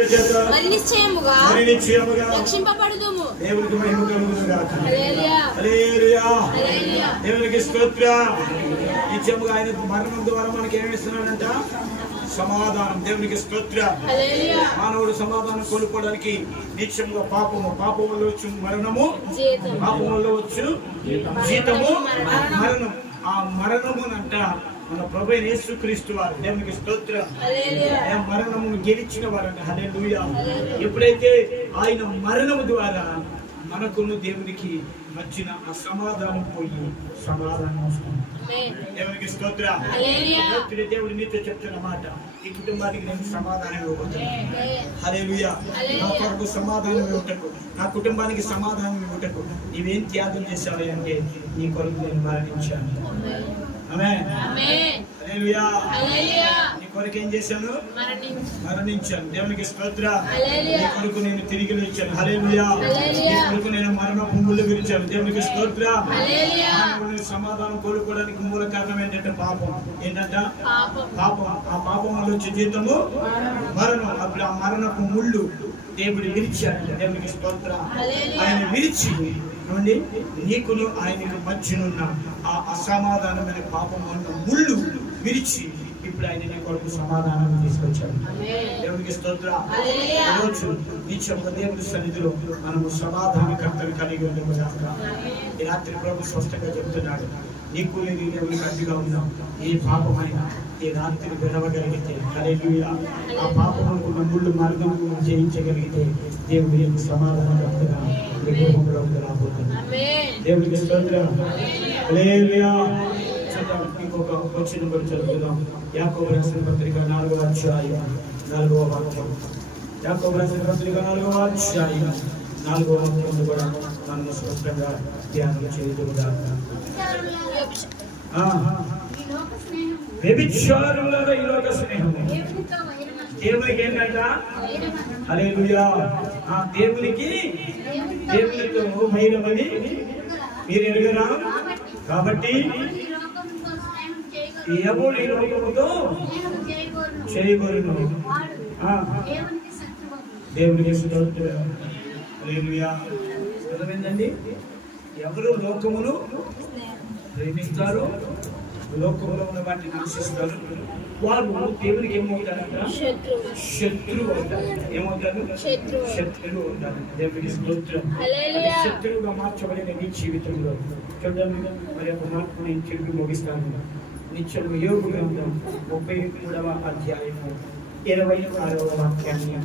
నిశ్చయముగా రక్షింపబడుదుము. దేవునికి మహిమ కలుగును గాక. హల్లెలూయా హల్లెలూయా. దేవునికి స్తోత్రం. నిత్యముగా ఆయన మరణం ద్వారా మనకి ఏమి ఇస్తున్నాడంట? సమాధానం. దేవునికి స్తోత్రం. హల్లెలూయా. మానవుడు సమాధానం కోల్పోవడానికి నిత్యముగా పాపము వల్ల వచ్చు మరణము, పాపము వల్ల వచ్చు జీతము మరణం. ఆ మరణమునంట మన ప్రభు యేసుక్రీస్తు వారు. దేవునికి స్తోత్రం. మరణమును గెలిచిన వారంట. హల్లెలూయా. ఎప్పుడైతే ఆయన మరణము ద్వారా మనకును దేవునికి మధ్యన అసమాధానం పోయి సమాధానం వస్తుంది. దేవునికి స్తోత్రం. దేవుడు నీతో చెప్తున్న మాట, ఈ కుటుంబానికి నేను సమాధానం ఇవ్వబోతున్నాను. హల్లెలూయా. నా కొరకు సమాధానం ఇవ్వటకు, నా కుటుంబానికి సమాధానం ఇవ్వటకు నీవేం త్యాగం చేశావు అంటే నీ కొరకు నేను మరణించాను. ఆమేన్. హల్లెలూయా. నీ కొరకు ఏం చేశాను? మరణించాను. దేవునికి స్తోత్రం. నీ కొరకు నేను తిరిగి లేచాను. హల్లెలూయా. నీ కొరకు నేను మరణపు ముళ్ళు విరిచాను. దేవునికి స్తోత్రం. సమాధానం కోల్పోవడానికి మూల కారణం ఏంటంటే పాపం. ఏంటంట? పాపం. ఆ పాపం వల్ల వచ్చే జీతము మరణం. అప్పుడు ఆ మరణపు ముళ్ళు దేవుడు విరిచాడు. దేవునికి స్తోత్రం. ఆయన విరిచి నుండి నీకును ఆయనకు మధ్యనున్న ఆ అసమాధానమైన పాపం అన్న ముళ్ళు విరిచి ఇప్పుడు ఆయన నీ కొరకు సమాధానాన్ని తీసుకొచ్చాడు. దేవునికి స్తోత్రం. రోజు నిత్యము దేవుడి సన్నిధిలో మనము సమాధానకర్తలు కలిగి ఉండగా ఈ రాత్రి ప్రభు స్పష్టంగా చెప్తున్నాడు, నీకు నేను దేవునికి అడ్డుగా ఉన్నాం. ఏ పాపమైనా ఈ రాత్రి గెలవగలిగితే, హల్లెలూయా, ఆ పాపముకున్న ముళ్ళు మార్గం జయించగలిగితే దేవుడు నీకు సమాధానకర్తగా రాబోతుంది. దేవునికి స్తోత్రం. హల్లెలూయా. ఇంకొక వచ్చిన కూడా చదువుదాం. యాకోబు రాసిన పత్రిక 4వ అధ్యాయం 4వ వాక్యం. యాకోబు రాసిన పత్రిక 4వ అధ్యాయం 4వ వాక్యం కూడా మనం స్పష్టంగా ధ్యానం చేయగలుగుతాం. వ్యభిచారులారా ఈ లోక స్నేహం దేవునికి ఏంటంట? హల్లెలూయా. దేవునితో వైరమని మీరు ఎరుగరా? కాబట్టి ఎవడు ఈ లోకముతో చేయగలను. దేవునికి స్తోత్రం. హల్లెలూయా. అర్థమైందండి? ఎవరు లోకమును ప్రేమిస్తారు, లోకంలో ఉన్న వాటిని ఆశిస్తారు, వారు దేవునికి ఏమవుతారంట? శత్రువు అవుతారు. ఏమవుతారు? శత్రువు అవుతారు. దేవునికి స్తోత్రం. శత్రువుగా మార్చబడిన నీ జీవితంలో చూడండి. మరి ఒక మార్పు నేను చెప్పి ముగిస్తాను. నిత్యం యోగు గ్రంథం 33వ అధ్యాయము 26వ వాక్యాన్ని